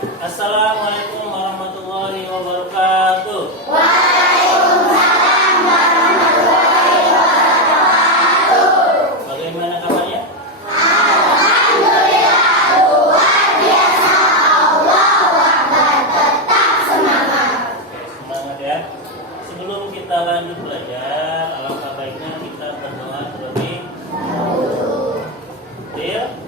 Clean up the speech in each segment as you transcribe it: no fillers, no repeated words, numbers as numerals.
Assalamualaikum warahmatullahi wabarakatuh. Waalaikumsalam warahmatullahi wabarakatuh. Bagaimana kabarnya? Alhamdulillah, luar biasa. Allahu Akbar, tetap semangat. Semangat ya. Sebelum kita lanjut belajar, alangkah baiknya kita berdoa terlebih dahulu. Deal?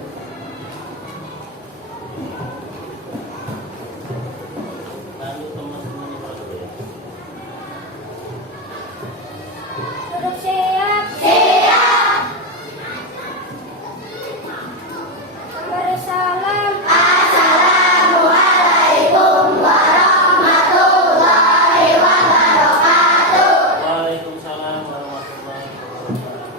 Lanjut teman-teman dulu ya. Duduk siap. Siap. Salam. Assalamualaikum warahmatullahi wabarakatuh. Waalaikumsalam warahmatullahi wabarakatuh.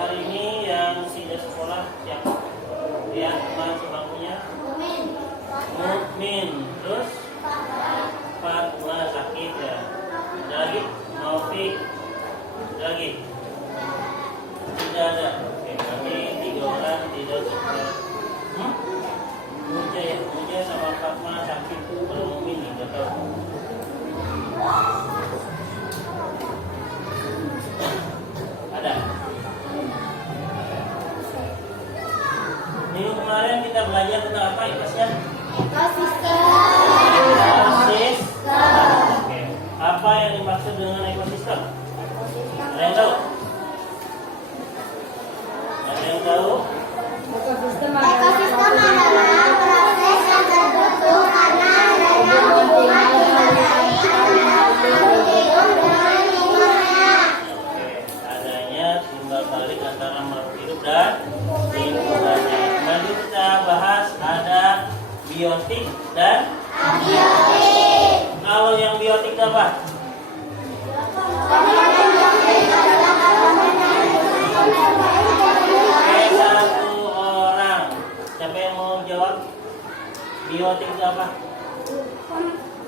Hari ini yang sudah sekolah siapa? Ya, teman sebangkunya. Mukmin. Terus Fatma sakit ya. Ada lagi? Maufik. Ada lagi? Tidak ada. Oke, berarti 3 orang tidak sekolah. Muja ya, Muja sama Fatma sakit tuh kalau Mukmin nggak tahu. Ada. Minggu kemarin kita belajar tentang apa ikhlasnya? Ekosistem. Oke. Apa yang dimaksud dengan ekosistem? Ada yang tahu? Ada yang tahu? Ekosistem adalah proses yang terbentuk karena adanya hubungan timbal-balik antara makhluk hidup dengan lingkungannya. Oke. Adanya timbal balik antara makhluk hidup dan lingkungannya. Nanti kita bahas ada biotik dan Abiotik. kalau yang biotik apa? Komponen biotik adalah komponen Oke, satu orang. Siapa yang mau jawab? Biotik itu apa?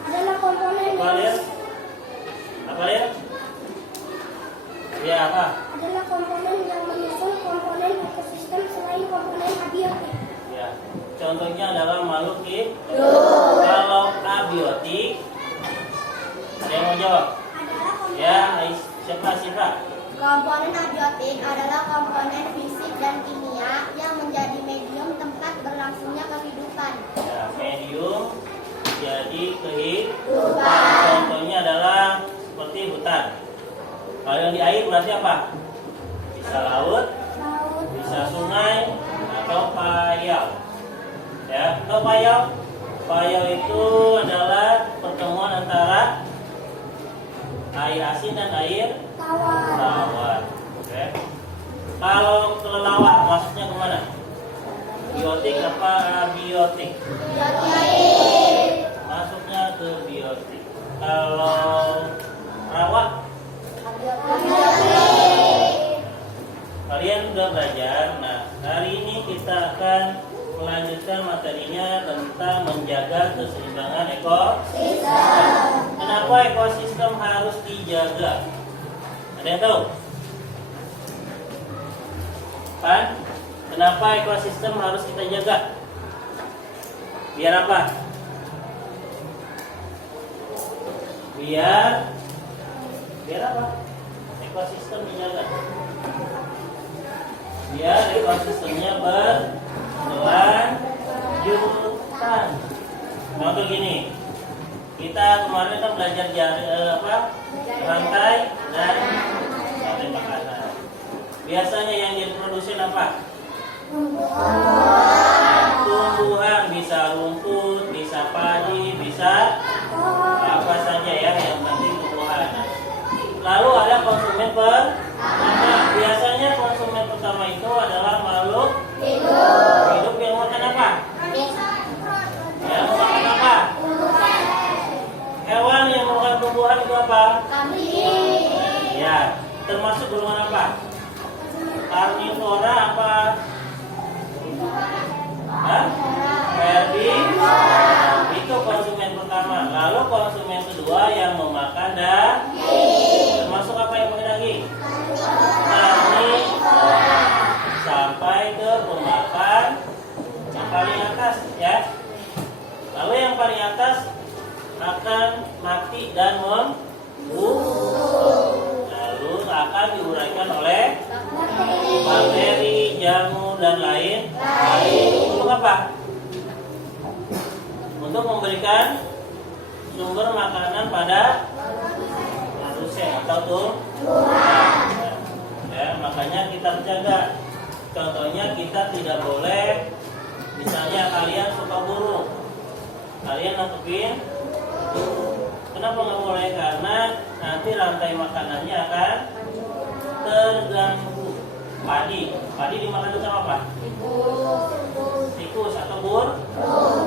adalah komponen Apa lihat? Apa lihat? Ya apa? adalah komponen yang menyusun komponen ekosistem selain komponen abiotik. Ya. Contohnya adalah makhluk hidup. Kalau abiotik, ada yang mau jawab? Ya, siapa? Komponen abiotik adalah komponen fisik dan kimia yang menjadi medium tempat berlangsungnya kehidupan. Ya, medium jadi kehidupan. Contohnya adalah seperti hutan. Kalau yang di air berarti apa? Bisa laut, Laut, bisa sungai, atau payau. Ya, atau payau. Payau itu adalah pertemuan antara air asin dan air tawar, tawar. Oke. Kalau kelelawar maksudnya kemana? Biotik apa abiotik? abiotik, Masuknya ke biotik. Kalau rawa, abiotik. kalian sudah belajar. Nah, hari ini kita akan melanjutkan materinya tentang menjaga keseimbangan ekosistem. Kenapa ekosistem harus dijaga? Ada yang tahu? Pan? Kenapa ekosistem harus kita jaga? Biar apa? Biar apa? Ekosistem dijaga. Biar ekosistemnya berkelanjutan. Contoh gini, kita kemarin kan belajar rantai dan rantai makanan. Biasanya yang jadi produsen apa? Tumbuhan, bisa rumput, bisa padi, bisa apa saja ya, yang penting tumbuhan. Lalu ada konsumen pertama. Biasanya konsumen pertama itu adalah makhluk hidup yang makan apa? Yang makan apa? Hewan yang makan tumbuhan itu apa? Ya, termasuk golongan apa? Karnivora apa? Herbivora. Itu konsumen pertama. Lalu konsumen kedua yang memakan daging. Termasuk apa yang makan daging? Karnivora. Sampai ke pemakan yang paling atas ya. Lalu yang paling atas akan mati dan membusuk. Lalu akan diuraikan oleh bakteri, jamur dan lain. Untuk apa? Untuk memberikan sumber makanan pada manusia atau tumbuhan. Ya, makanya kita jaga. Contohnya kita tidak boleh, misalnya kalian suka burung, kalian nangkepin. Kenapa nggak boleh? Karena nanti rantai makanannya akan terganggu. Padi dimakan sama apa? Tikus atau burung.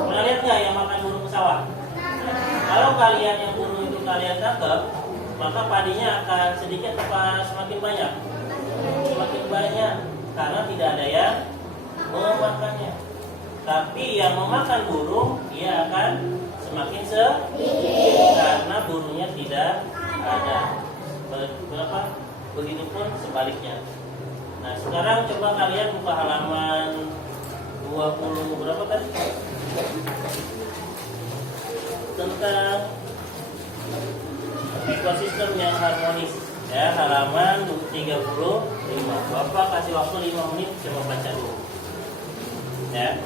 Pernah lihat nggak yang makan burung pesawat? Kalau kalian yang burung itu kalian tangkap, maka padinya akan sedikit apa semakin banyak? Semakin banyak, karena tidak ada yang memakannya. Tapi yang memakan burung, dia akan semakin sedikit karena burungnya tidak ada. Begitupun sebaliknya. Nah, sekarang coba kalian buka halaman 20 berapa tadi? Tentang ekosistem yang harmonis. Ya, halaman 35. Bapak kasih waktu 5 menit, coba baca dulu. Ya.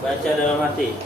Baca dalam hati.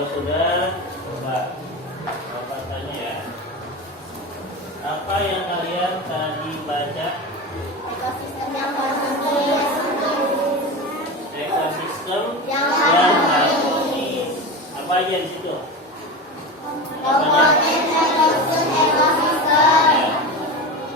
Kalau sudah, coba Bapak tanya ya. Apa yang kalian tadi baca? Ekosistem yang harmonis. Ekosistem Yang yang harmonis. Apa aja di situ? Komponen ekosistem. Ya.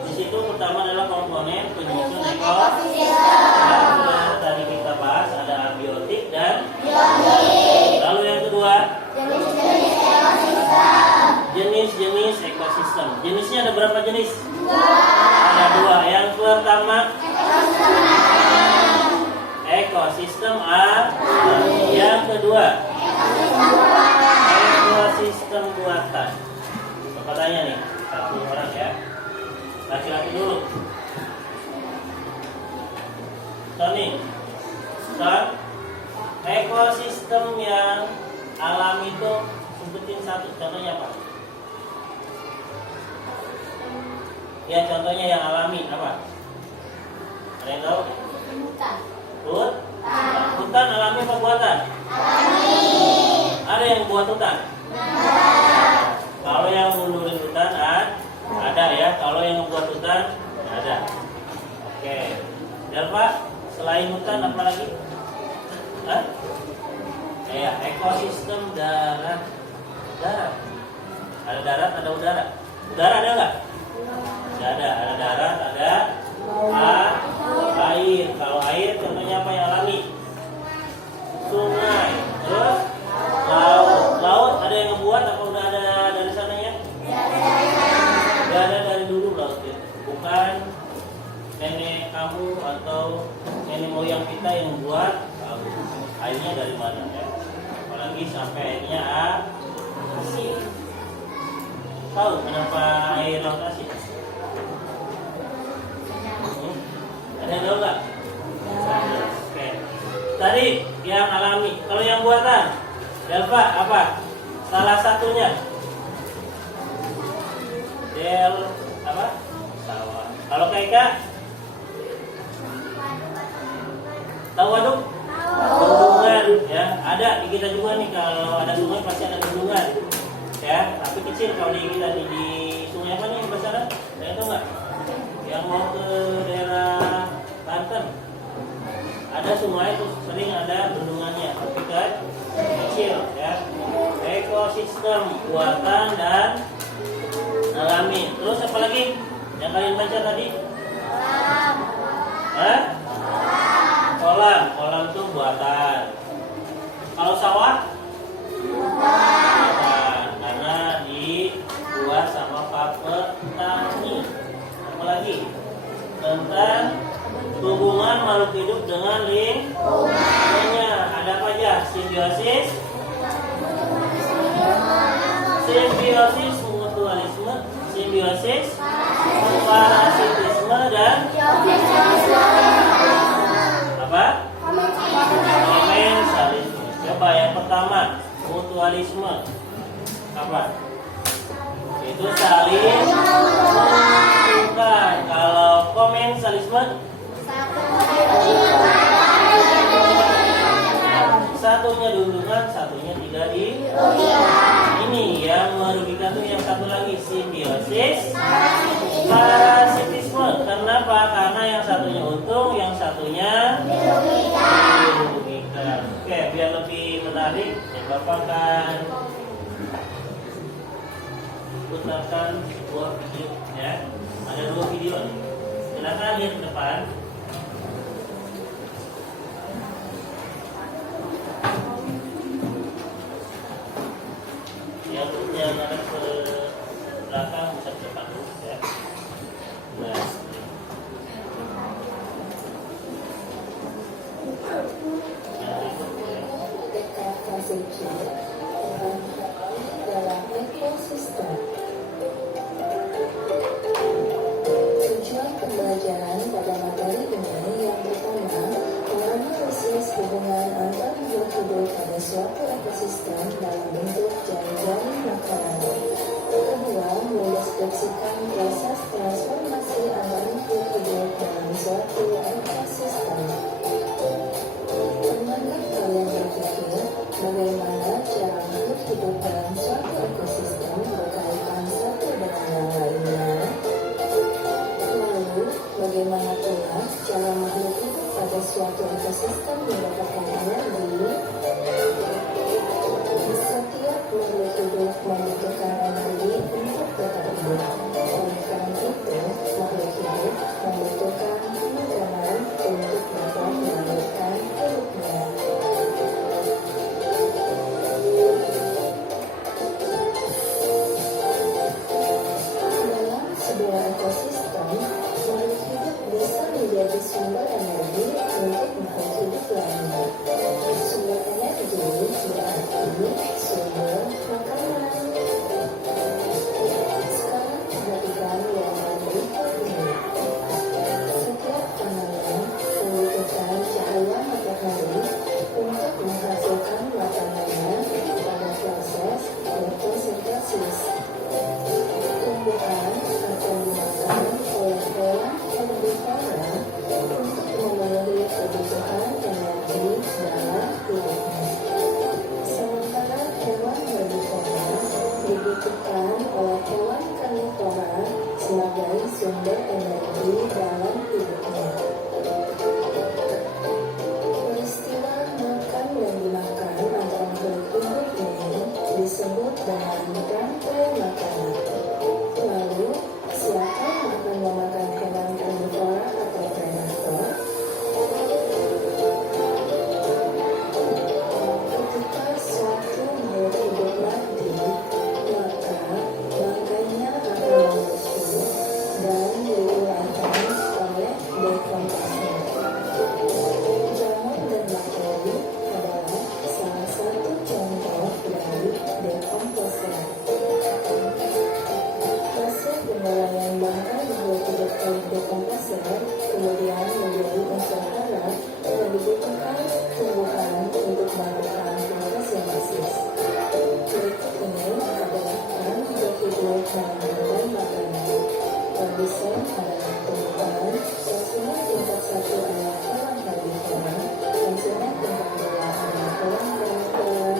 Di situ pertama adalah komponen penyusun Ekosistem. Yang tadi kita bahas ada abiotik dan Biotik. lalu yang kedua Jenis-jenis ekosistem. jenis-jenis ekosistem. Jenisnya ada berapa jenis? Dua. Ada dua. Yang pertama ekosistem alami. Yang kedua ekosistem buatan. Bapak tanya nih, satu orang ya. Laki-laki dulu. Tony, Son, ekosistem yang alami itu sebutin satu. Contohnya apa? Ya, contohnya yang alami apa? Ada yang tahu? Hutan. Hutan alami apa buatan? Alami. Ada yang buat hutan? Kalau yang mundurin hutan ada ya. Kalau yang membuat hutan ada. Oke. Dan Pak, selain hutan apa lagi? Hah? Ya, ekosistem darat. Darat. Ada darat, ada udara. Udara ada nggak? Nggak ada. Ada darat, ada air. Kalau air contohnya apa yang alami? Sungai. Terus laut. Laut ada yang ngebuat apa udah ada dari sananya? Udah ada dari dulu laut itu. Bukan nenek kamu atau nenek moyang kita yang membuat. Airnya dari mana ya? Apalagi sampai airnya asin. Tahu kenapa air laut asin? Ada yang tahu nggak? Oke. Tadi yang alami. Kalau yang buatan, Delva apa? Salah satunya. Apa? Sawah. Kalau Kaika? Tahu waduk? Bendungan ya. Ada di kita juga nih, kalau ada sungai pasti ada bendungan. Ya, tapi kecil kalau di kita nih di sungai apa nih yang besar? Saya tahu nggak? Yang mau ke daerah Banten. Ada sungai itu sering ada bendungannya, tapi kan kecil ya. Ekosistem buatan dan alami. Terus apa lagi yang kalian baca tadi? Hah? Kolam. Kolam itu buatan. Kalau sawah? Buatan. Karena dibuat sama pak petani. Apa lagi? Tentang hubungan makhluk hidup dengan lingkungannya. Ada apa aja? Simbiosis, mutualisme, simbiosis, parasitisme, dan apa? Komensalisme. Coba yang pertama, mutualisme. Apa? Itu saling menguntungkan. Kalau komensalisme, satunya diuntungkan, satunya tidak dirugikan. Ini yang merugikan itu yang satu lagi, simbiosis parasitisme. Kenapa? Karena yang satunya untung, yang satunya dirugikan. Oke, biar lebih menarik, ya Bapak akan putarkan sebuah video ya. Ada dua video nih. Silakan lihat ke depan. Yang ada ke belakang bisa ke depan dulu ya. Nah, dalam ekosistem. Tujuan pembelajaran pada materi ini yang pertama, menganalisis hubungan antar makhluk hidup pada suatu ekosistem dalam bentuk jaring-jaring makanan. Kedua, mendeskripsikan proses transformasi antar makhluk hidup dalam suatu ekosistem. Pernahkah kalian berpikir bagaimana cara makhluk menjadi sumber energi untuk makhluk hidup lainnya. Sumber energi berarti sumber makanan. Sekarang perhatikan yang berikut ini. Setiap tanaman membutuhkan cahaya matahari untuk menghasilkan makanannya pada proses fotosintesis. Tumbuhan akan dimakan oleh hewan herbivora untuk memenuhi kebutuhan energi dalam hidupnya. Sementara hewan herbivora dibutuhkan oleh hewan karnivora sebagai sumber energi dalam hidupnya. Peristiwa makan dan dimakan antara makhluk hidup ini disebut dengan rantai makanan. Lalu, siapa yang akan memakan hewan karnivora atau predator? Ketika suatu makhluk hidup mati, maka bangkainya akan membusuk dan diuraikan oleh dekomposisi. Jamur dan bakteri adalah salah satu contoh dari dekomposisi. Proses penguraian bangkai makhluk hidup oleh dekomposer kemudian menjadi unsur hara yang dibutuhkan tumbuhan untuk melakukan fotosintesis. Berikut ini adalah peran makhluk hidup menghasilkan makanan. Produsen adalah tumbuhan, konsumen tingkat 1 adalah hewan herbivora, konsumen tingkat 2 adalah hewan karnivora,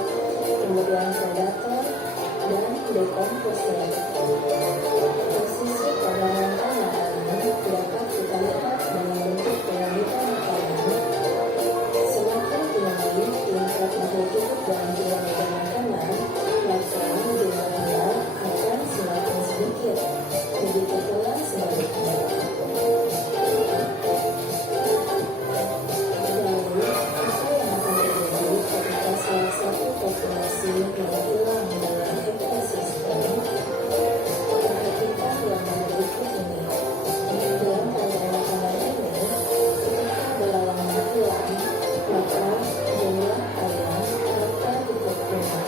kemudian predator dan dekomposer. Posisi pada rantai makanan dapat kita lihat dalam bentuk piramida makanan. Semakin tinggi tingkat makhluk hidup dalam piramida makanan, maka jumlahnya akan semakin sedikit. Begitu pula sebaliknya. Lalu, apa yang akan terjadi ketika salah satu populasi menghilang dalam ekosistem? Perhatikan yang berikut ini. Dalam rantai makanan ini, ketika belalangnya hilang, maka jumlah ayam akan ikut punah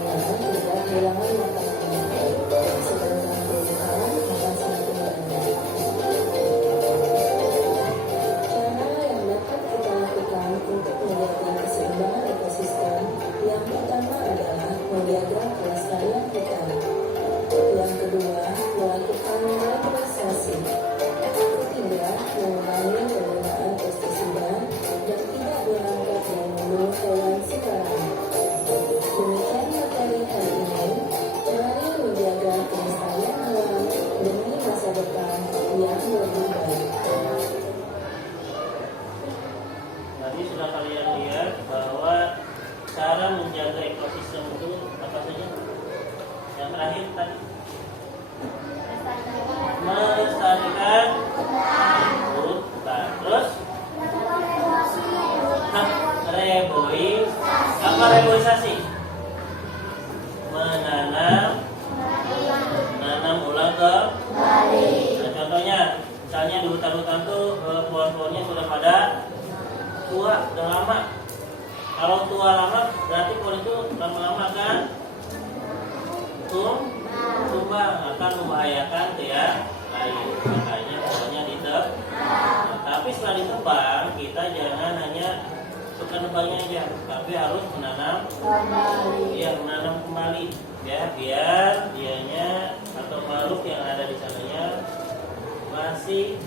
karena tidak kehilangan makanannya. Sedangkan tumbuhan akan semakin banyak. Cara yang dapat kita lakukan untuk menjaga keseimbangan ekosistem yang pertama adalah menjaga kelestarian ikan. Yang kedua, melakukan naturalisasi. Ketiga, mengurangi penggunaan pestisida dan tidak mengangkat dan membunuh hewan sembarangan. Demikian materi hari ini. Mari menjaga kelestarian alam demi masa depan yang lebih baik. Tadi sudah kalian lihat bahwa cara menjaga ekosistem itu apa saja? Yang terakhir tadi melestarikan hutan. Terus apa reboisasi? Menanam ulang kembali. Nah, contohnya, misalnya di hutan-hutan tuh pohon-pohonnya sudah pada tua, sudah lama. Kalau tua lama, berarti pohon itu lama-lama akan tumbang, akan membahayakan ke yang lain. Makanya pohonnya ditebang. Nah, tapi setelah ditebang, kita jangan hanya suka nebangnya aja, tapi harus menanam kembali, ya, biar dianya atau makhluk yang ada di sananya masih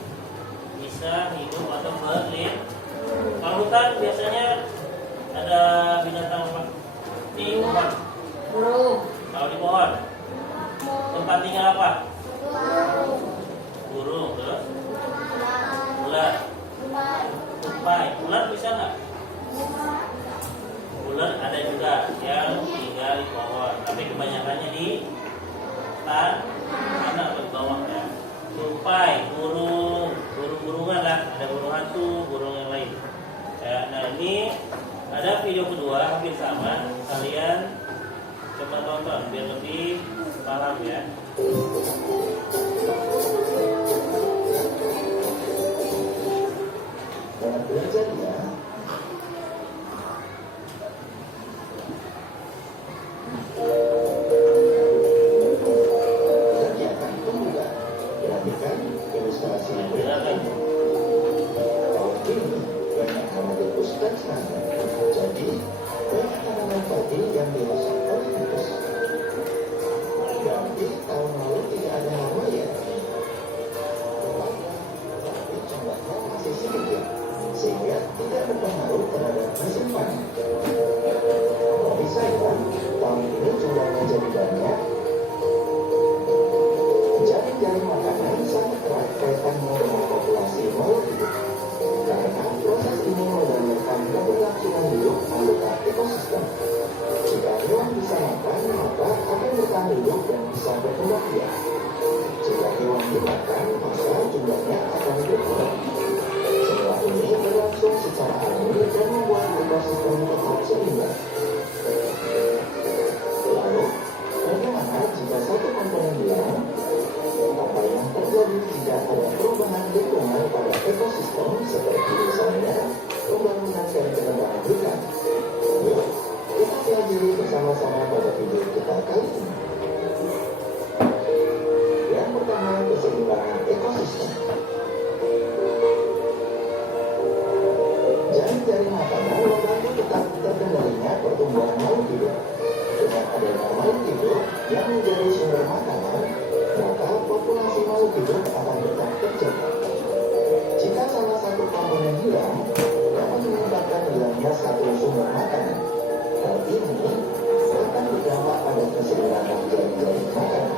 bisa hidup atau berlindung. Kalau hutan biasanya ada binatang apa? Di pohon. Kalau di pohon, tempat tinggal apa? Burung, terus ular, tupai. Ular bisa nggak? Ular ada juga yang tinggal di pohon, tapi kebanyakannya di tanah atau bawah ya. Tupai, burung-burungan lah, ada burung hantu, burung yang lain. Ya, nah ini ada video kedua hampir sama, kalian coba tonton biar lebih paham ya. ekosistem seperti misalnya pembangunan dan pengembangan hutan. Yuk, kita pelajari bersama-sama pada video kita kali ini. Yang pertama, keseimbangan ekosistem. Jaring-jaring makanan membantu tetap terkendalinya pertumbuhan makhluk hidup. Dengan adanya makhluk hidup yang menjadi sumber makanan, maka populasi makhluk hidup akan tetap terjaga. Jika salah satu komponen hilang, dapat menyebabkan hilangnya satu sumber makanan. Hal ini akan berdampak pada keseimbangan jaring-jaring makanan.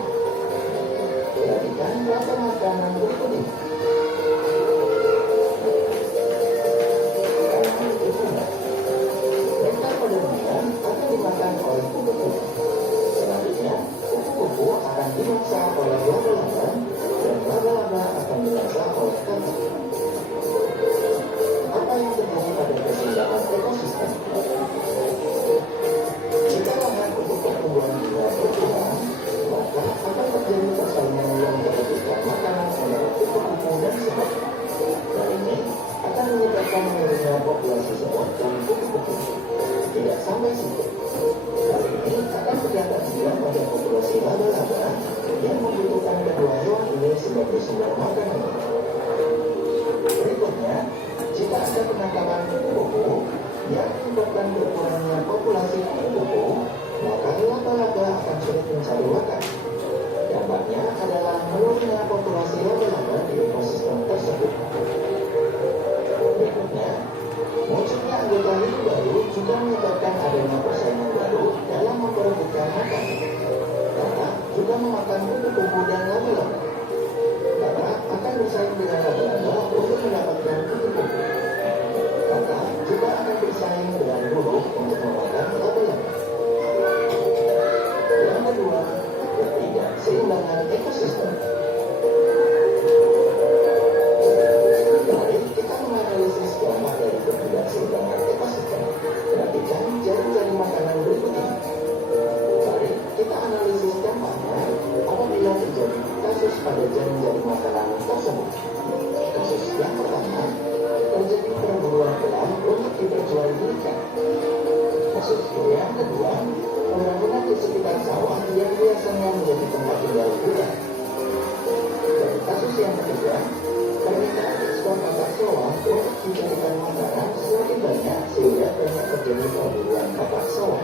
Perhatikan rasa makanan berikut ini. Tanaman bunga. Mereka pada umumnya akan dimakan oleh kupu-kupu. Selanjutnya, kupu-kupu akan dimangsa oleh laba-laba dan laba-laba akan dimangsa oleh kambing. Apa yang terjadi pada keseimbangan ekosistem? Jika lahan untuk pertumbuhan bunga berkurang, maka akan terjadi persaingan yang memperebutkan makanan antara kupu-kupu dan semut. Hal ini akan menyebabkan menurunnya populasi semut dan kupu-kupu. Tidak sampai situ. Hal ini akan berdampak juga pada populasi laba-laba yang membutuhkan kedua hewan ini sebagai sumber makanan. Berikutnya, jika ada penangkapan kupu-kupu yang menyebabkan berkurangnya populasi kupu-kupu, maka laba-laba akan sulit mencari makan. Dampaknya adalah menurunnya populasi laba-laba di ekosistem tersebut. Berikutnya, munculnya anggota hidup baru juga menyebabkan adanya persaingan baru dalam memperebutkan makanan. Karena juga memakan kupu-kupu dan laba-laba. Karena akan bersaing dengan laba-laba untuk mendapatkan kupu-kupu. Maka juga akan bersaing dengan burung untuk memakan laba-laba. Yang kedua, ketidakseimbangan ekosistem. Mari kita menganalisis dampak dari ketidakseimbangan ekosistem. Perhatikan jaring-jaring makanan berikut ini. Mari kita analisis dampaknya apabila terjadi kasus pada jaring-jaring makanan tersebut. Kasus yang pertama, terjadi perburuan gelap untuk diperjualbelikan. Kasus yang kedua, pembangunan di sekitar sawah yang biasanya menjadi tempat tinggal bulan. Dan kasus yang ketiga, permintaan ekspor katak sawah untuk dijadikan makanan semakin banyak sehingga banyak terjadi perburuan katak sawah.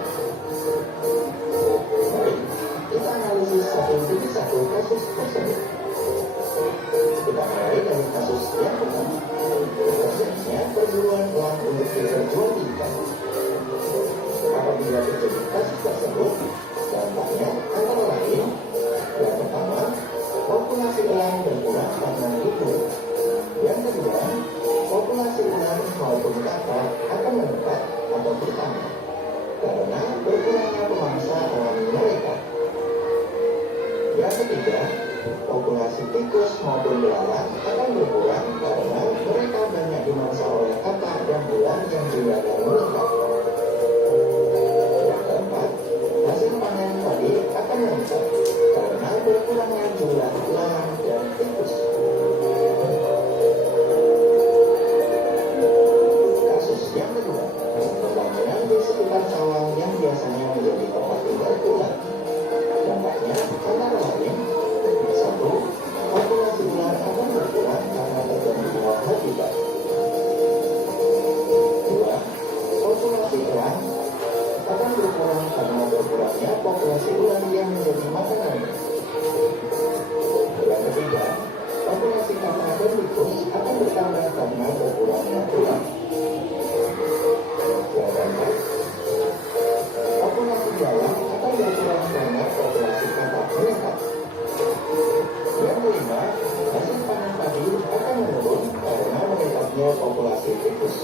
Baik, kita analisis satu demi satu kasus tersebut. Kita mulai dari kasus yang pertama. Terjadinya perburuan uang untuk diperjualbelikan. Apabila terjadi kasus tersebut, dampaknya antara lain, yang pertama, populasi elang berkurang karena libur. Yang kedua, populasi ular maupun katak akan meningkat atau bertambah karena berkurangnya pemangsa alami mereka. Yang ketiga, populasi tikus maupun belalang akan berkurang karena mereka banyak dimangsa oleh katak dan ular yang jumlahnya meningkat. Yang keempat, hasil panen padi akan meningkat karena berkurangnya jumlah belalang dan tikus. Kasus yang kedua, pembangunan di sekitar sawah yang biasanya menjadi tempat tinggal ular. Dampaknya antara lain, satu, populasi ular akan berkurang karena terganggunya habitat. Dua, populasi elang akan berkurang karena berkurangnya populasi ular yang menjadi makanan. Yang ketiga, populasi katak dan tikus akan bertambah karena berkurangnya ular. Yang keempat, populasi belalang akan berkurang karena populasi katak meningkat. Yang kelima, hasil panen padi akan menurun karena meningkatnya populasi tikus.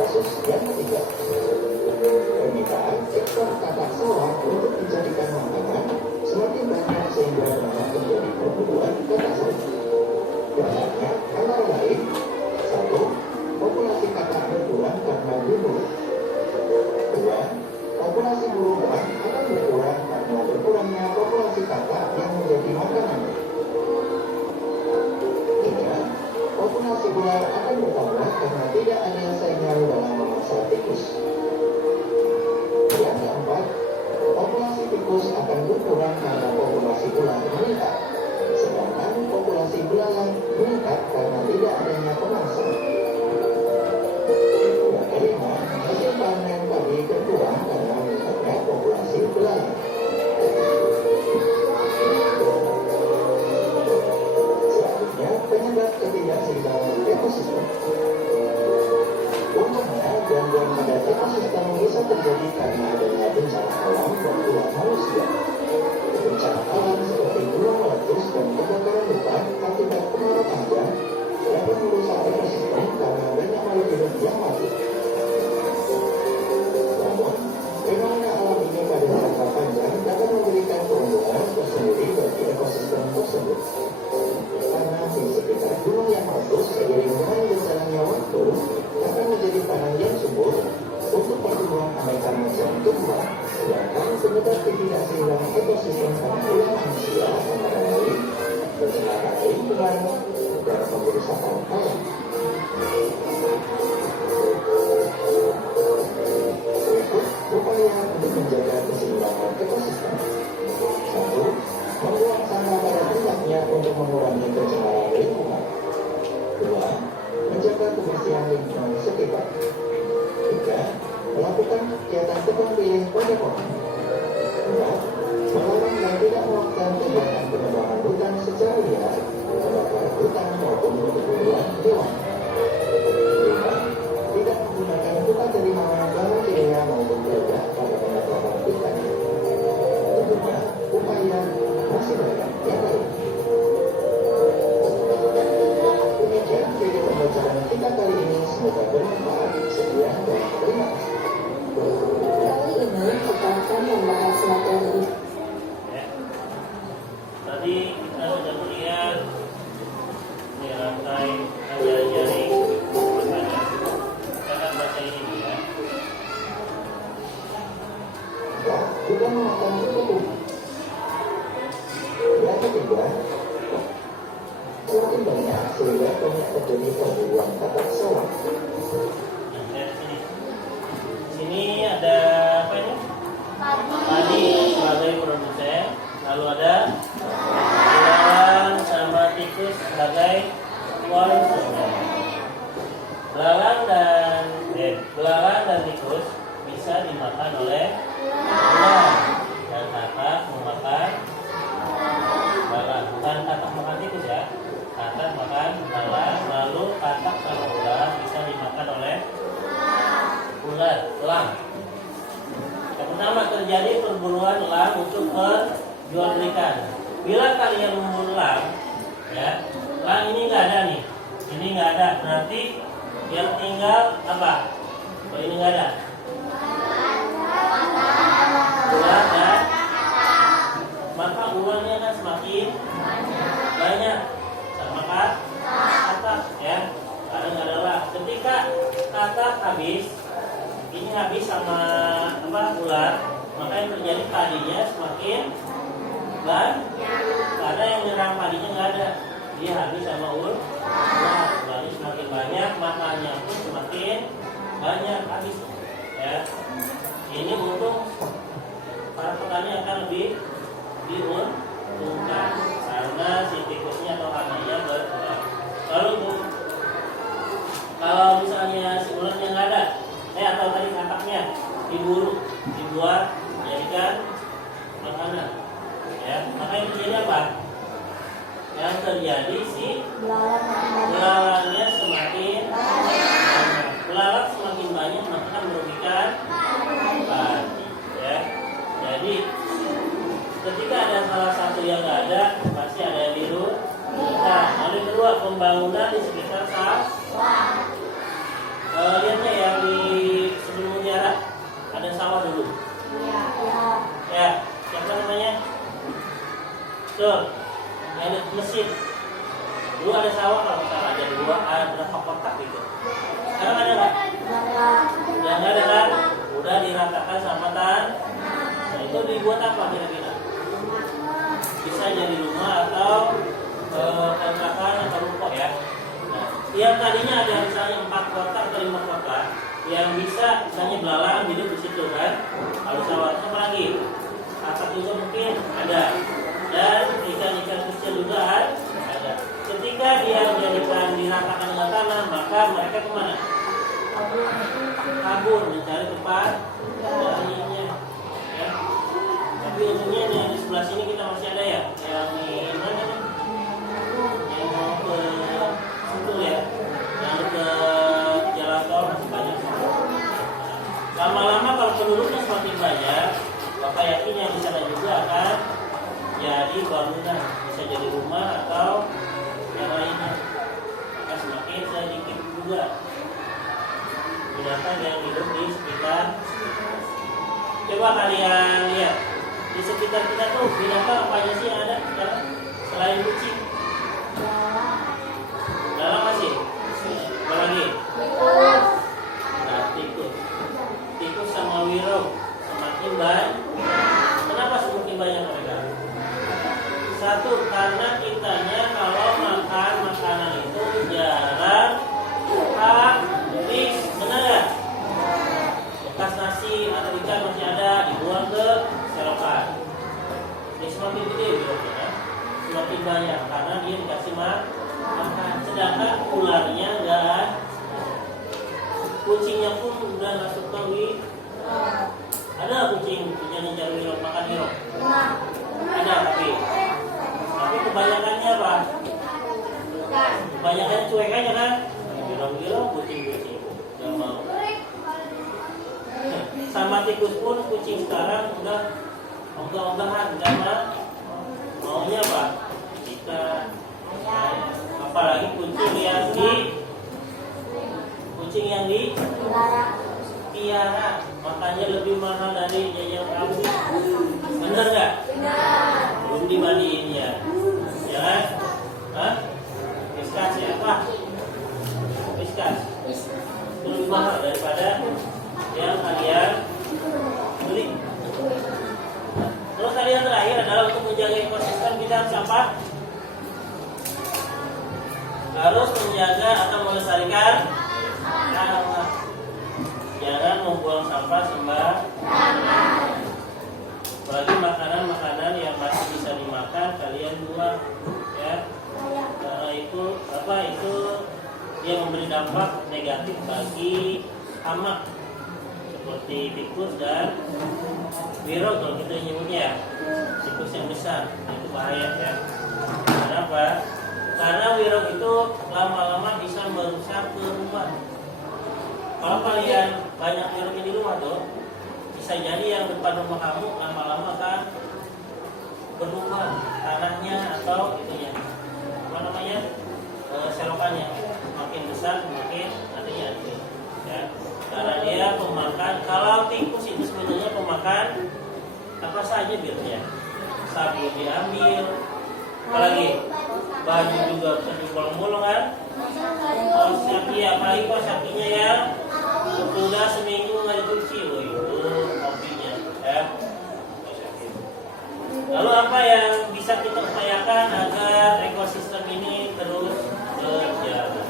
Kasus yang ketiga, permintaan ekspor katak sawah untuk dijadikan makanan semakin banyak sehingga banyak terjadi perburuan katak sawah. Dampaknya antara lain, satu, populasi katak berkurang karena libur. Dua, populasi burung elang akan berkurang karena berkurangnya populasi katak yang menjadi makanan. Tiga, terjadi karena adanya bencana alam dan ulah manusia. Bencana alam seperti gunung meletus dan kebakaran hutan akibat kemarau panjang dapat merusak ekosistem karena banyak makhluk hidup yang mati. Namun, fenomena alam ini pada jangka panjang dapat memberikan keuntungan tersendiri bagi ekosistem tersebut. Karena di sekitar gunung yang meletus seiring dengan berjalannya waktu akan menjadi tanah yang subur untuk pertumbuhan aneka macam tumbuhan, sedangkan penyebab ketidakseimbang ekosistem tanah liat manusia antara lain pencemaran lingkungan dan pengerusakan alam. Berikut upaya untuk menjaga keseimbangan ekosistem. 1. Membuang sampah pada tempatnya untuk mengurangi pencemaran lingkungan. 2. Menjaga kebersihan lingkungan sekitar. 3. Melakukan kegiatan tebang pilih pada pohon. 4. Melarang dan tidak melakukan kegiatan penebangan hutan secara liar, pembakaran hutan maupun pembunuhan hewan. 5. Tidak menggunakan hutan dari mana barang kimia maupun peledak pada penangkapan hutan. Tentunya upaya masih banyak yang lain. Demikian video pembelajaran kita kali ini, semoga bermanfaat. Sekian dan terima kasih. Kali ini kita akan membahas materi. Ya. Tadi kita sudah melihat di rantai jaring. Kita akan baca ini dulu ya. Ya, kita memakan buku. Yang ketiga, semakin banyak sehingga banyak terjadi perburuan katak sawah. Nah, lihat sini. Sini ada apa ini? Padi sebagai produsen, lalu ada belalang sama tikus sebagai konsumen. Belalang dan tikus bisa dimakan oleh ular dan katak memakan belalang. Bukan katak makan tikus ya, katak makan belalang, lalu katak sama ular bisa dimakan oleh ular, elang. Yang pertama, terjadi perburuan elang untuk perjualbelikan. Bila kalian memburu elang, ya, elang ini nggak ada nih, ini nggak ada, berarti yang tinggal apa? Kalau ini nggak ada, ular dan maka ularnya kan semakin banyak, sama katak, ya, kadang adalah ketika katak habis. Ini habis sama ular, maka yang terjadi padinya semakin banyak. Karena yang menyerang padinya nggak ada, dia habis sama ular. Ularnya semakin banyak, makannya pun semakin banyak habis. Ya, ini untung para petani akan lebih diuntungkan karena si tikusnya atau haminya berkurang. Kalau misalnya si ularnya nggak ada, atau tadi kataknya diburu, dibuat menjadikan makanan, ya, maka yang terjadi apa? Yang terjadi si belalangnya semakin banyak. Belalang semakin banyak maka akan merugikan padi, ya. Jadi ketika ada salah satu yang nggak ada, pasti ada yang dirugikan. Lalu yang kedua, pembangunan di sekitar sawah. Lihatnya yang di sebelum Mutiara ada sawah dulu. Ya, siapa namanya? Betul. Yang ada mesin. Dulu ada sawah, kalau sekarang ada dua, ada berapa kotak gitu. Sekarang ada nggak? Yang nggak ada kan? Udah diratakan sama tanah. Nah, itu dibuat apa kira-kira? Bisa jadi rumah atau kontrakan atau ruko ya. Yang tadinya ada misalnya 4 kotak atau 5 kotak, yang bisa misalnya belalang hidup di situ kan, lalu sawah apa lagi, katak juga mungkin ada, dan ikan-ikan kecil juga ada. Ketika dia menjadikan diratakan dengan tanah, maka mereka kemana? Kabur mencari tempat darinya. Ya. Tapi untungnya yang di sebelah sini kita masih ada ya, yang di mana nih? Yang mau ke Sentul ya, yang ke jalan tol masih banyak. Lama-lama kalau binatang yang hidup di sekitar. Coba kalian lihat di sekitar kita tuh binatang apa aja sih yang ada sekarang selain kucing? Dalam masih? Apa lagi? Nah, tikus sama wiro semakin banyak. Kenapa semakin banyak mereka? Satu, karena kitanya kalau makan makanan itu jarang habis, benar nggak? Bekas nasi atau ikan masih ada dibuang ke selokan. Ini semakin gede biroknya, semakin banyak karena dia dikasih makan. Sedangkan ularnya enggak, kucingnya pun udah nggak suka Ada kucing yang cari wirok, makan wirok? Ada tapi kebanyakannya apa? Kebanyakannya cuek aja kan? Wirok kucing nggak mau. Sama tikus pun kucing sekarang udah ogah-ogahan karena maunya apa? Ikan. Apalagi kucing yang piara, makanya lebih mahal dari jajan kambing. Bener nggak? Belum dimandiin ya kan? Hah? Whiskas ya apa? Whiskas itu lebih mahal daripada yang kalian beli. Terus kalian terakhir adalah untuk menjaga ekosistem bidang sampah, harus menjaga atau melestarikan sampah. Jangan membuang sampah sembarangan. Apalagi makanan-makanan yang masih bisa dimakan kalian buang, ya. Karena itu dia memberi dampak negatif bagi hama seperti tikus dan wiro kalau kita nyebutnya, tikus yang besar itu bahaya ya. Kenapa? Karena wiro itu lama-lama bisa merusak ke rumah. Kalau kalian banyak wiroknya di rumah tuh, bisa jadi yang depan rumah kamu lama-lama kan berubah tanahnya atau itunya, apa namanya, selokannya makin besar semakin nantinya ada ya. Karena dia pemakan. Kalau tikus itu sebenarnya pemakan apa saja biasanya. Sabun diambil, apalagi baju juga bisa dibolong-bolong kan. Kalau saki, apalagi kalau sakinya ya sudah seminggu nggak dicuci, itu kopinya ya. Lalu apa yang bisa kita upayakan agar ekosistem ini terus berjalan?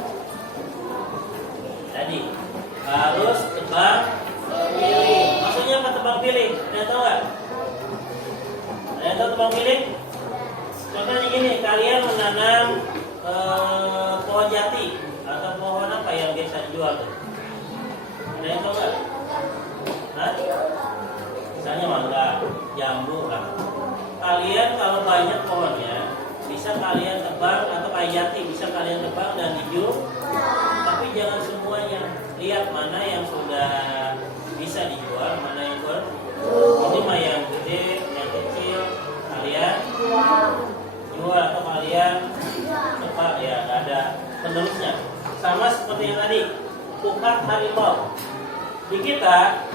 Tadi harus tebang pilih. Maksudnya apa tebang pilih? Ada tahu nggak? Ada tahu tebang pilih? Contohnya gini, kalian menanam pohon jati atau pohon apa yang biasa dijual tuh? Ada yang tahu nggak? Hah? Misalnya mangga, jambu lah. Kalian kalau banyak pohonnya, bisa kalian tebang, atau kayak jati bisa kalian tebang dan dijual. Tapi jangan semuanya. Lihat mana yang sudah bisa dijual, mana yang ini mah yang gede, yang kecil kalian jual atau kalian cepat ya, ada penerusnya. Sama seperti yang tadi, pukat harimau. Di kita,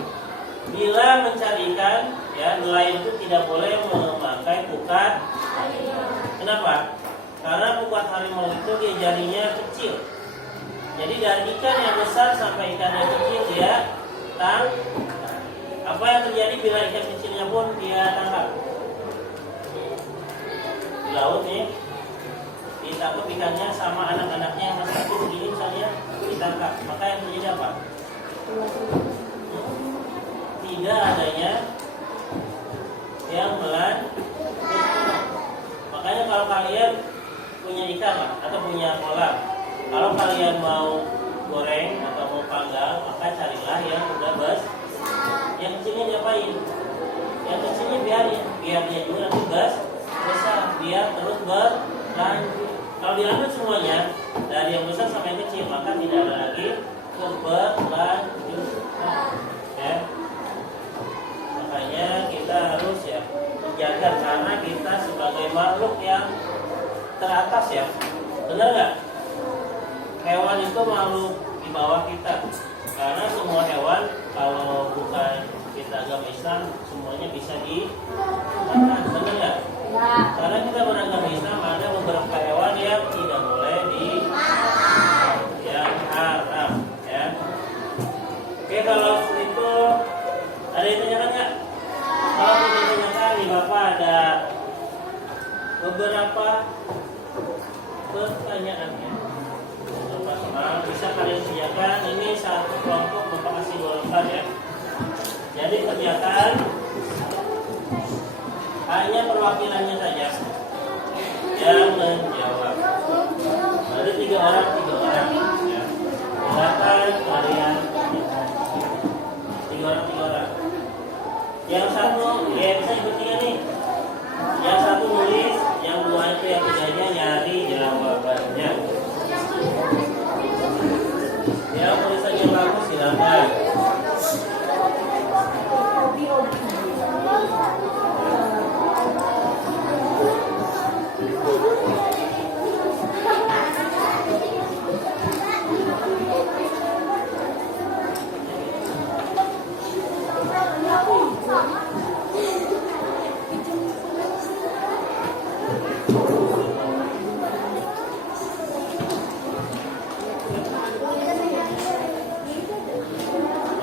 bila mencari ikan, ya nelayan itu tidak boleh memakai pukat harimau. Kenapa? Karena pukat harimau itu dia jarinya kecil. Jadi dari ikan yang besar sampai ikan yang kecil dia tangkap. Apa yang terjadi bila ikan kecilnya pun dia tangkap? Di laut nih, ditangkap ikannya sama anak-anaknya yang masih kecil begini misalnya ditangkap. Maka yang terjadi apa? Tidak adanya yang melanjutkan. Makanya kalau kalian punya ikan lah, atau punya kolam, kalau kalian mau goreng atau mau panggang, maka carilah yang udah besar. Yang kecilnya diapain? Yang kecilnya biar dia juga nanti besar, biar terus berlanjut. Kalau diambil semuanya dari yang besar sampai yang kecil, maka tidak ada lagi keberlanjutan. Ya. Makanya kita harus ya menjaga, karena kita sebagai makhluk yang teratas ya. Benar nggak? Hewan itu makhluk di bawah kita. Karena semua hewan kalau bukan kita agama Islam semuanya bisa dimakan, benar nggak? Karena kita beragama Islam ada beberapa hewan yang tidak boleh yang haram, ya. Oke, kalau itu ada yang tanyakan nggak? Kalau tidak ditanyakan, di Bapak ada beberapa pertanyaannya. Bisa kalian sediakan, ini satu kelompok Bapak kasih 2 lembar ya. Jadi kerjakan hanya perwakilannya saja yang menjawab. Ada 3 orang ya. Silakan kalian 3 orang. Yang satu ya bisa bertiga nih. Yang satu nulis, yang 2 itu yang tiganya nyari jawabannya. Ya, tulisannya bagus silakan.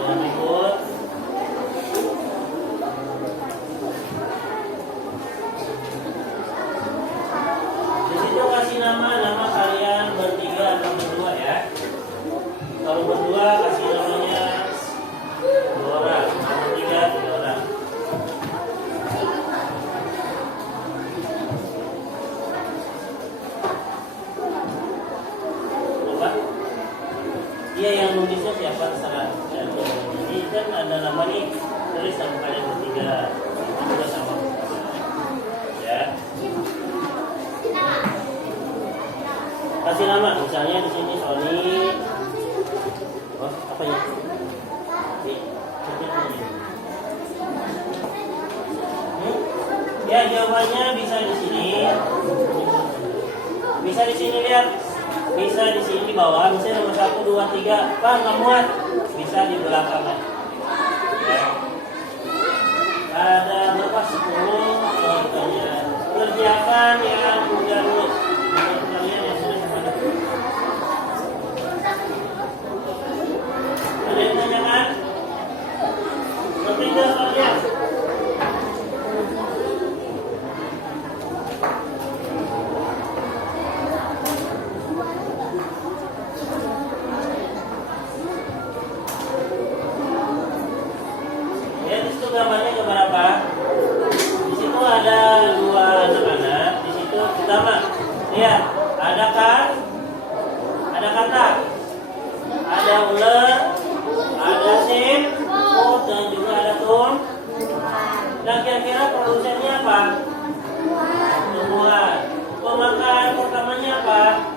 Jangan ribut. Di situ kasih nama kalian bertiga atau berdua ya. Kalau berdua kasih namanya 2 orang, kalau bertiga 3 orang. Coba. Dia yang nulisnya siapa terserah. Jadi kan ada nama nih, tulis sama kalian bertiga. Itu juga sama. Ya. Kasih nama, misalnya di sini Sony. Oh, apa ya? Ya, jawabannya bisa di sini. Bisa di sini lihat. Bisa di sini di bawah, misalnya nomor 1, 2, 3. Pak, nggak muat. Bisa di belakang. Ya. Ada berapa? 10 pertanyaan. Kerjakan yang udah lulus. Menurut kalian yang sudah gimana? Ada yang tanyakan? Ngerti nggak soalnya? Ya, di situ gambarnya keberapa? Di situ ada 2 anak-anak. Di situ pertama, lihat, ada kan? Ada kata, ada ular, ada siput, dan juga ada tumbuhan. Dan kira-kira produsennya apa? Tumbuhan. Pemakan pertamanya apa?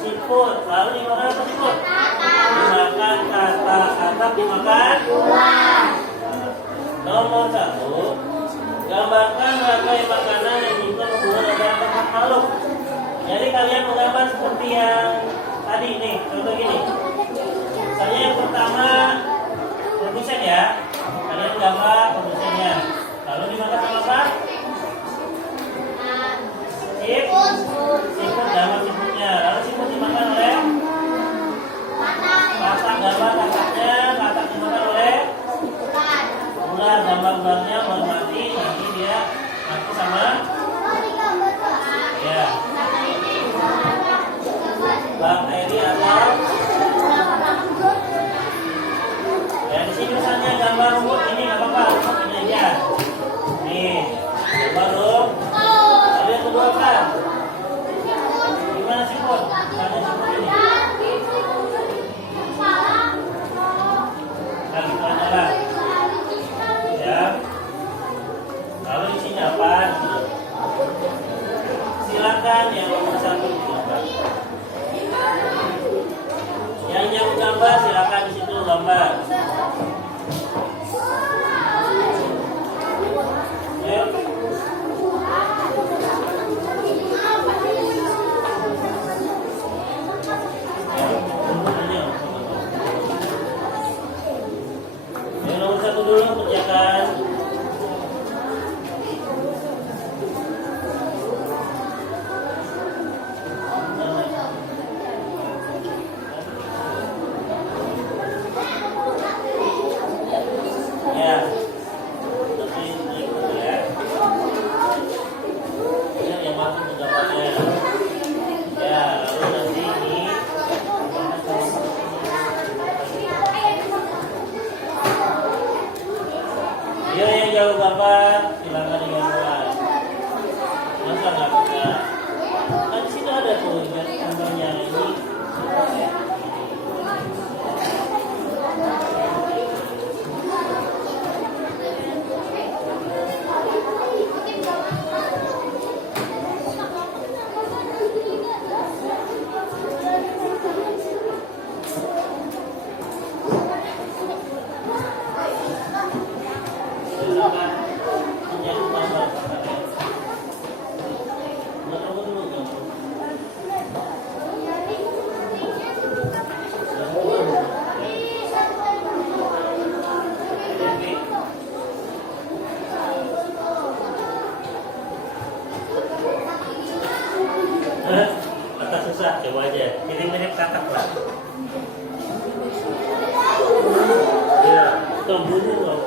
Siput. Lalu dimakan apa siput? Dimakan kata dimakan ular. Nomor 1, gambarkan rangkai makanan yang diinginkan hubungan antara empat makhluk. Jadi kalian menggambar seperti yang tadi nih, contoh gini. Misalnya yang pertama produsen ya, kalian gambar produsennya. Lalu dimakan sama apa? Siput, gambar siputnya. Lalu siput dimakan oleh katak, gambar kataknya. Katak dimakan oleh ular, gambar ularnya mati, nanti dia mati sama ya bakteri atau ya. Di sini misalnya gambar rumput, ini nggak apa-apa, rumput ini aja. Nih gambar rumput. Ada yang kedua apa? Gimana siput? Ada siput ini. Nah, gitu aja lah. Ya. Lalu di sini apa? Silakan yang nomor 1 gambar. Yang jauh gambar silakan di situ gambar. Ya. Ya, ada tuh gambarnya ini. Kata susah, coba aja. Mirip-mirip kakak lah. Ya, keburu loh.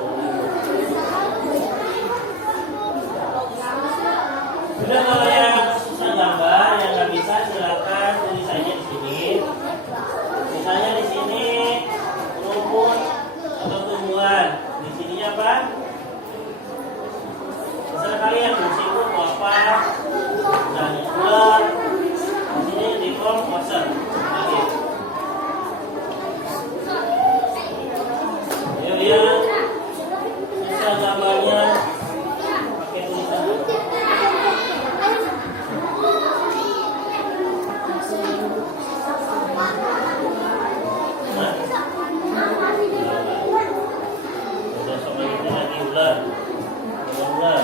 Udah, kalau yang susah gambar, yang nggak bisa silakan tulis aja di sini. Misalnya di sini rumput atau tumbuhan. Di sini apa? Misalnya kalian bersibuk apa? Misalnya ular. Di sini di kolom kosong. Oke. Ya lihat. Susah gambarnya. Pakai tulisan. Udah sama ini lagi ular. Ular.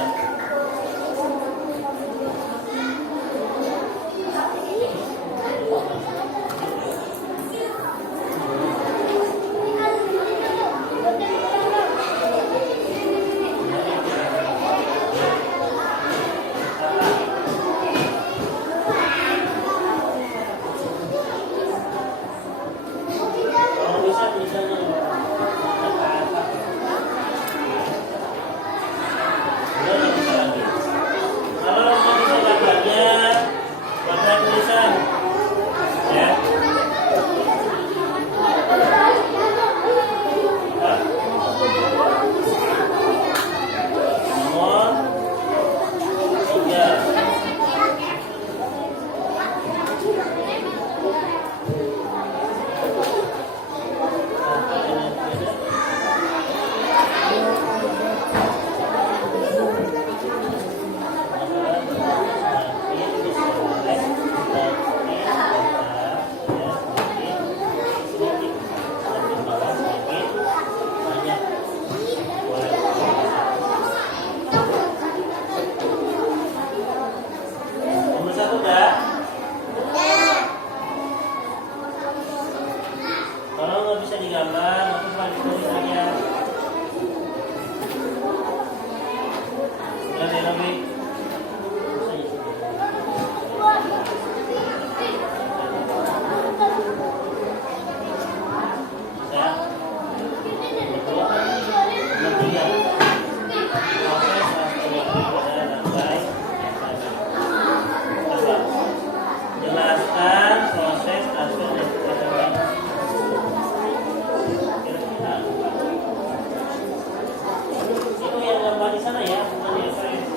Kalau bisa tulisannya kalau mau bisa gambarnya pakai tulisan ya. Nomor 3. Nomor 1 udah. Kalau nggak bisa digambar, nanti cuma ditulis aja. Udah deh, Nabi. Bisa. Betul. Nomor 3. Proses pada lantai. Coba. Jelaskan proses transfer dari itu yang gambar di sana ya, bukan di SKS.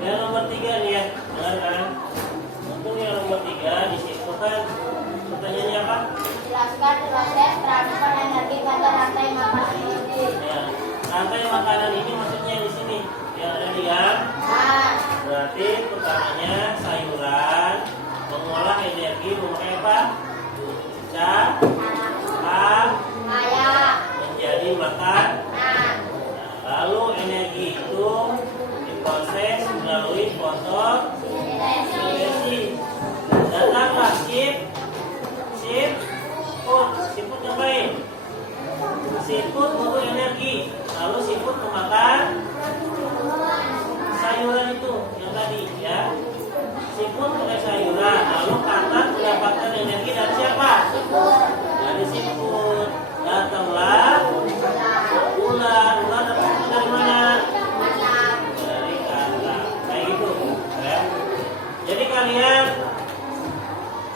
Yang nomor 3 nih ya, dengarkan. Untuk yang nomor 3 di situ kan pertanyaannya apa? Jelaskan proses transfer energi pada rantai makanan ini. Ya, rantai makanan ini maksudnya di sini yang ada di gang. Berarti pertamanya sayuran mengolah energi memakai apa? Menjadi makanan. Lalu energi itu diproses melalui fotosintesi.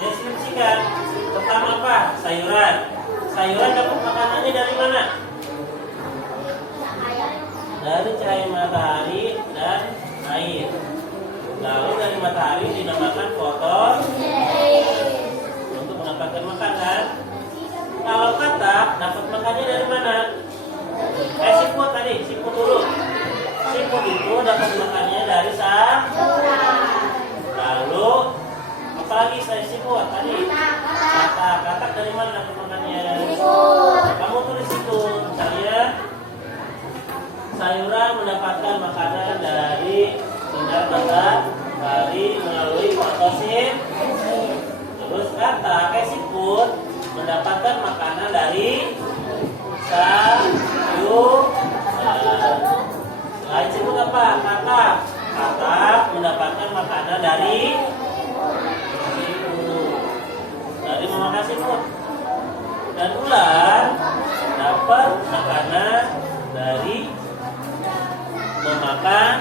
Deskripsikan. Pertama apa? Sayuran. Sayuran dapat makanannya dari mana? Dari cahaya matahari dan air. Lalu dari matahari dinamakan fotosintesa untuk mendapatkan makanan. Kalau katak dapat makannya dari mana? Siput tadi, siput dulu. Siput itu dapat makannya dari sayuran. Lalu apalagi saya siput tadi? Katak. Katak dari mana dapat makannya? Kamu tulis itu. Saya sayuran mendapatkan makanan dari sinar matahari melalui fotosintesa. Terus katak, siput mendapatkan makanan dari sayuran. Selain siput apa? Katak. Katak mendapatkan makanan dari memakan siput. Dan ular dapat makanan dari memakan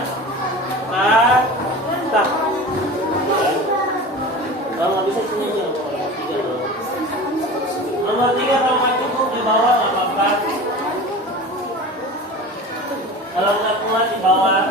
katak. Kalau nggak bisa sini aja. Nomor 3 kalau nggak cukup di bawah nggak apa-apa. Kalau nggak kuat di bawah.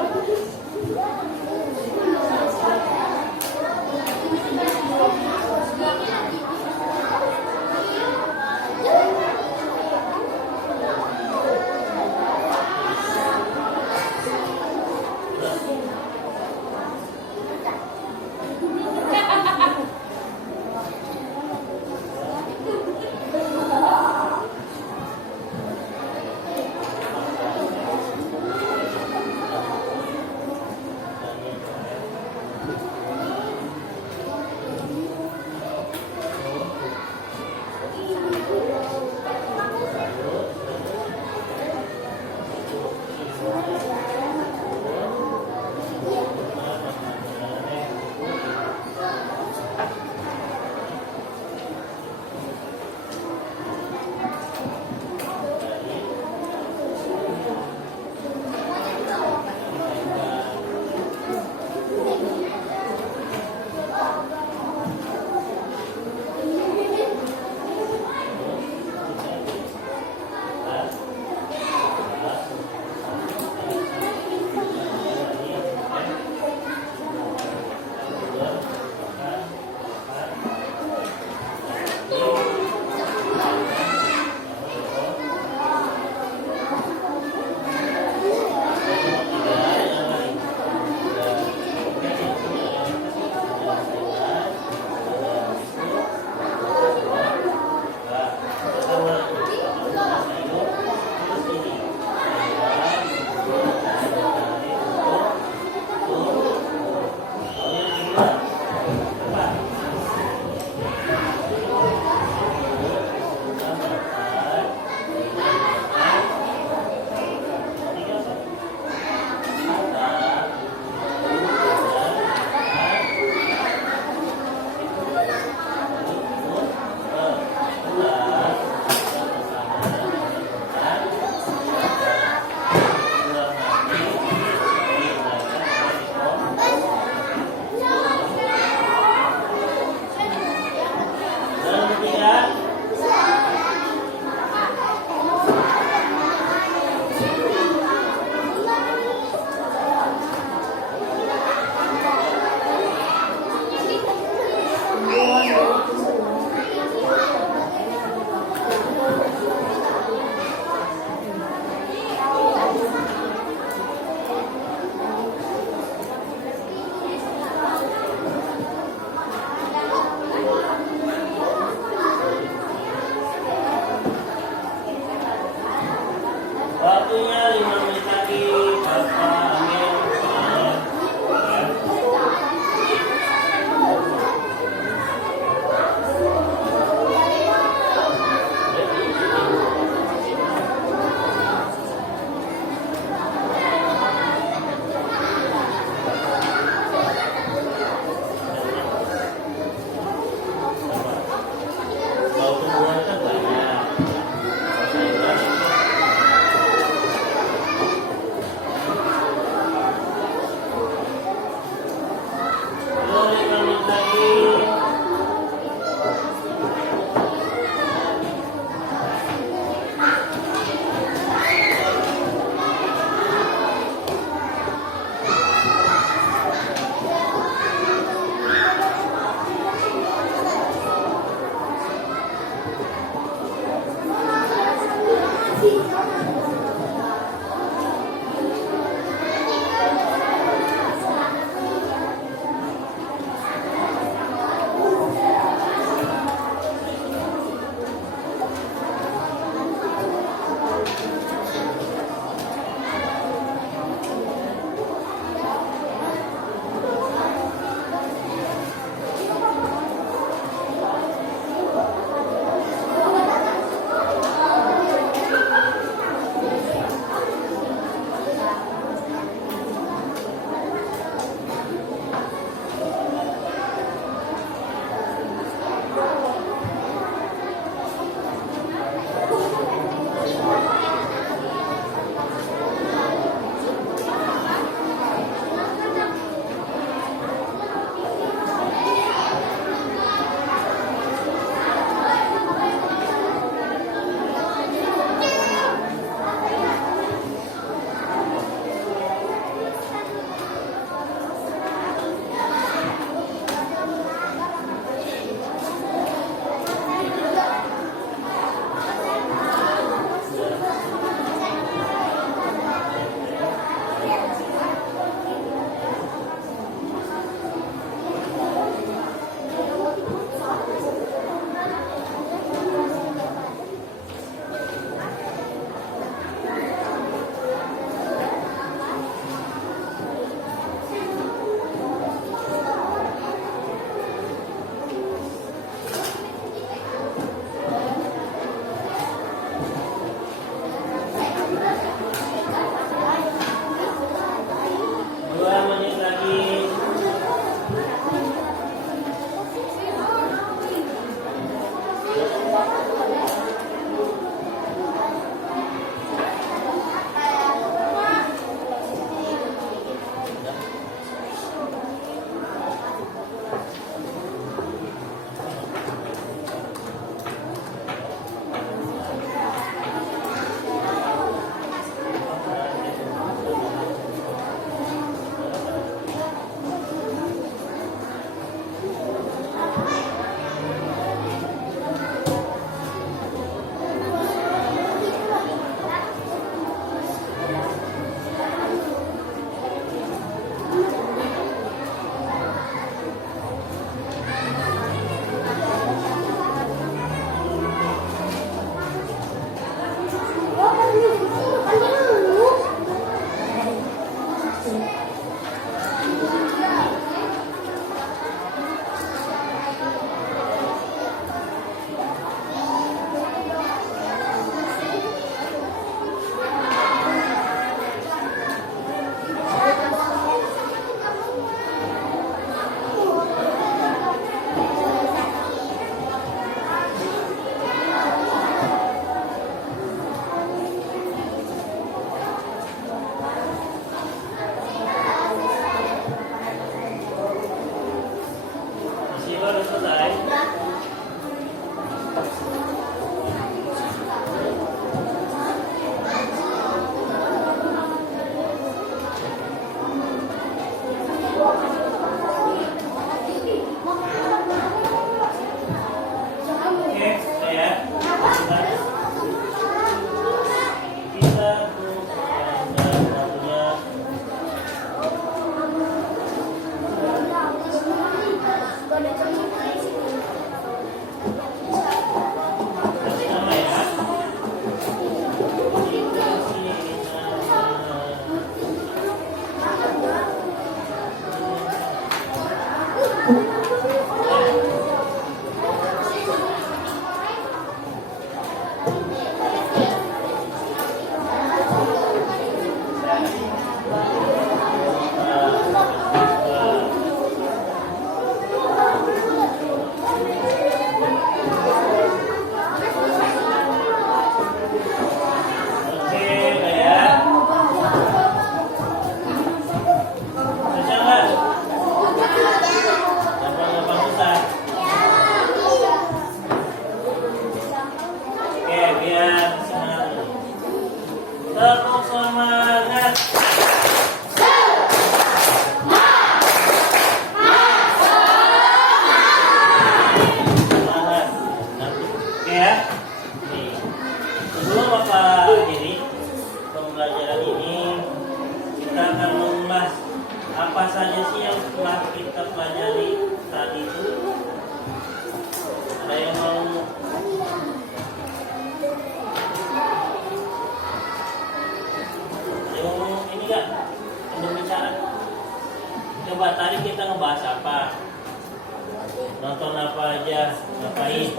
Nonton apa aja? Ngapain?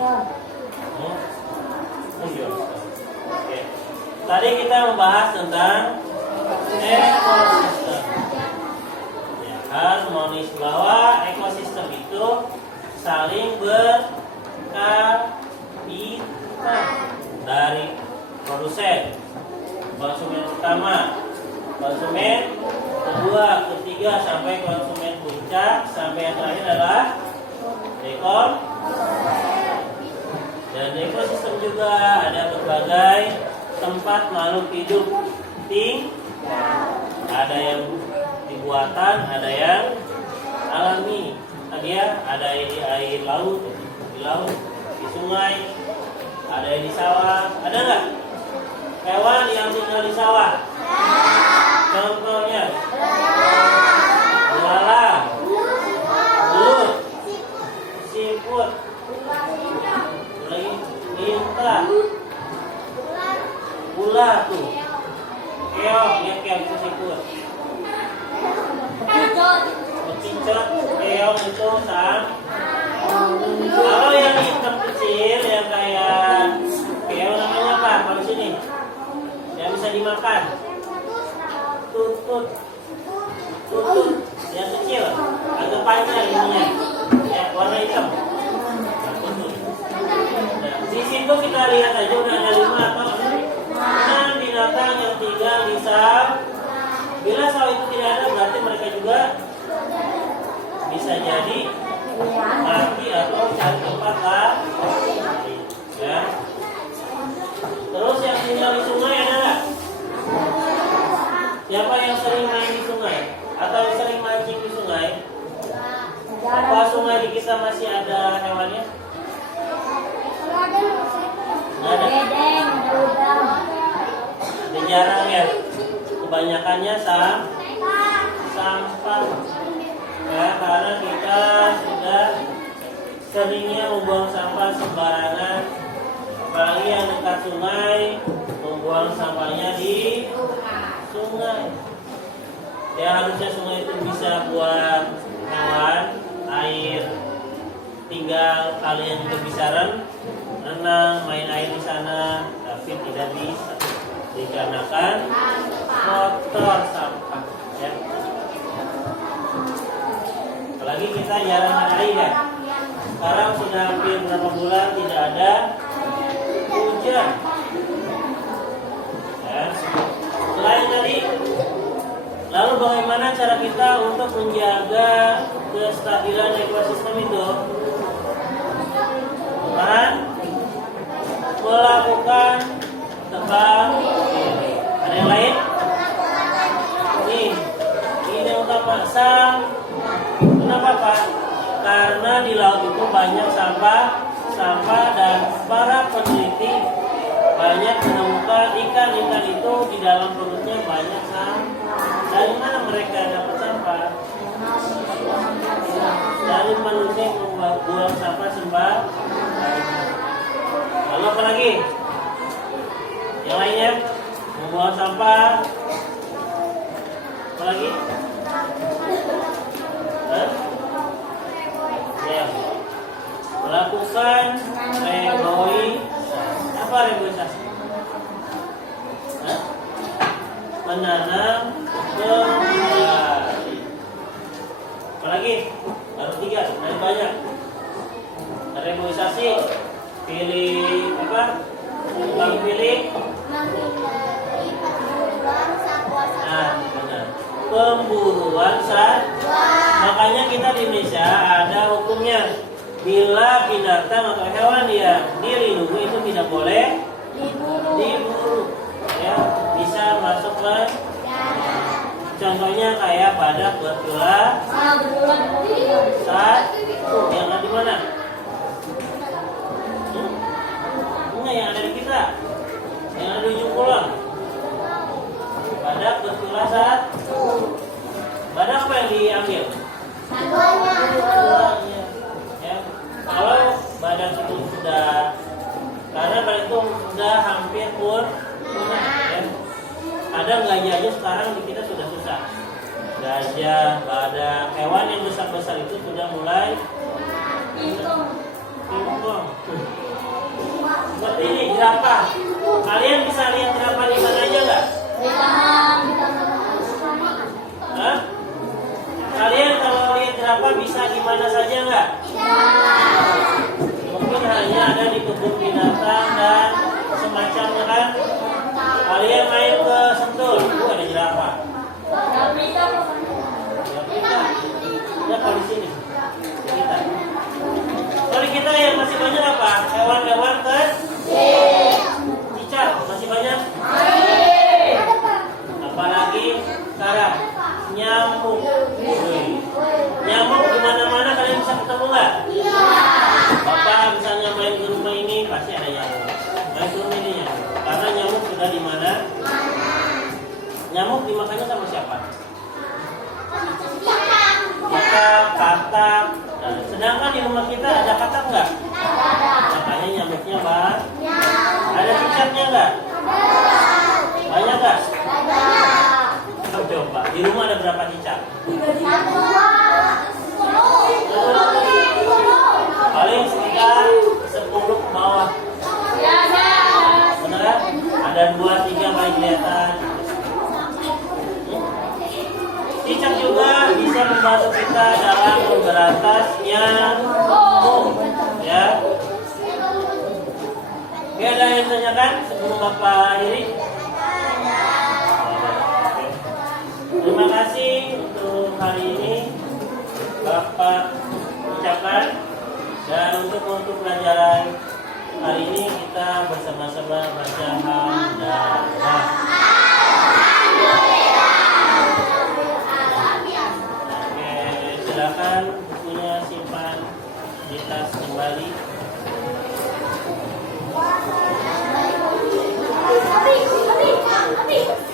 Oke. Tadi kita membahas tentang ekosistem. Ya, harmonis, bahwa ekosistem itu saling berkaitan dari produsen, konsumen utama, konsumen kedua, ketiga, sampai konsumen puncak, sampai yang terakhir adalah ekor. Dan ekosistem juga ada berbagai tempat makhluk hidup tinggal. Ada yang dibuatan, ada yang alami. Dia ada yang di air laut, di sungai, ada yang di sawah. Ada nggak hewan yang tinggal di sawah? Contohnya belalang, belut, siput, lintah, ular tuh, keong, ya keong itu siput. Bekicot, keong itu kalau yang hitam kecil yang kayak keong namanya apa? Kalau sini yang bisa dimakan, tutut yang kecil, agak panjang ininya, ya warna hitam. Nah, di situ kita lihat aja udah ada 5 atau 6 binatang yang tinggal di sawah. Bila sawah itu tidak ada, berarti mereka juga bisa jadi mati atau cari tempat lain. Ya. Terus yang tinggal di sungai ada nggak? Siapa yang sering main di sungai atau sering mancing di sungai? Apa sungai di kita masih ada hewannya? Nggak ada. Jarang ya. Kebanyakannya sampah. Ya, karena kita sudah seringnya membuang sampah sembarangan. Apalagi yang dekat sungai, membuang sampahnya di sungai. Ya, harusnya sungai itu bisa buat hewan, air, tinggal kalian juga bisa renang, main air di sana, tapi tidak bisa dikarenakan kotor sampah. Ya. Apalagi kita jarang ada air ya. Sekarang sudah hampir berapa bulan tidak ada hujan. Ya. Selain tadi, lalu bagaimana cara kita untuk menjaga kestabilan ekosistem itu? Melakukan tebang pilih. Ada yang lain? Ini utama Kenapa Pak? Karena di laut itu banyak sampah dan para peneliti banyak menemukan ikan itu di dalam perutnya banyak sampah. Dari mana mereka dapat sampah? Dari manusia yang membuang sampah sembarangan. Lalu apa lagi? Yang lainnya membuang sampah. Apa lagi? Ya. Melakukan apa reboisasi? Menanam kembali. Apa lagi? Baru 3, dari banyak. Reboisasi, pilih apa? Bang pilih. Benar. Pemburuan satwa. Makanya kita di Indonesia ada hukumnya. Bila binatang atau hewan yang dilindungi itu tidak boleh diburu. Ya, bisa masuk ke contohnya kayak badak betulan yang ada di mana? Yang ada di kita, yang ada di ujung kulon. Badak betulan badak apa yang diambil? Ya. Kalau badak itu sudah, karena badak itu sudah hampir punah. Ya. Ada gajah aja sekarang di kita sudah susah. Gajah, badak, hewan yang besar-besar itu sudah mulai jerapah. Kalian bisa lihat jerapah di mana aja nggak? Hah? Kalian kalau lihat jerapah bisa di mana saja nggak? Mungkin hanya ada di kebun binatang dan semacamnya kan? Kalian main ke Sentul, itu ada jerapah. Ya kalau di sini kita. Kalau kita yang masih banyak apa? Hewan-hewan kan? Cicak masih banyak. Apalagi sekarang nyamuk. Nyamuk di mana-mana kalian bisa ketemu nggak? Bapak misalnya main ke rumah ini pasti ada nyamuk. Main ke rumah ini nyamuk. Karena nyamuk sudah di mana? Nyamuk dimakannya sama siapa? Kita katak. Nah, sedangkan di rumah kita ada katak nggak? Makanya nyamuknya bang. Ada cicaknya nggak? Banyak nggak? Coba di rumah ada berapa cicak? Paling sekitar 10 ke bawah. Beneran? Ada 2-3 paling kelihatan. Cicak juga bisa membantu kita dalam memberantas nyamuk, ya. Oke, ada yang tanyakan sebelum Bapak akhiri? Terima kasih untuk hari ini Bapak ucapkan, dan untuk pelajaran hari ini kita bersama-sama baca hamdalah. Silakan bukunya simpan di tas kembali. Habis.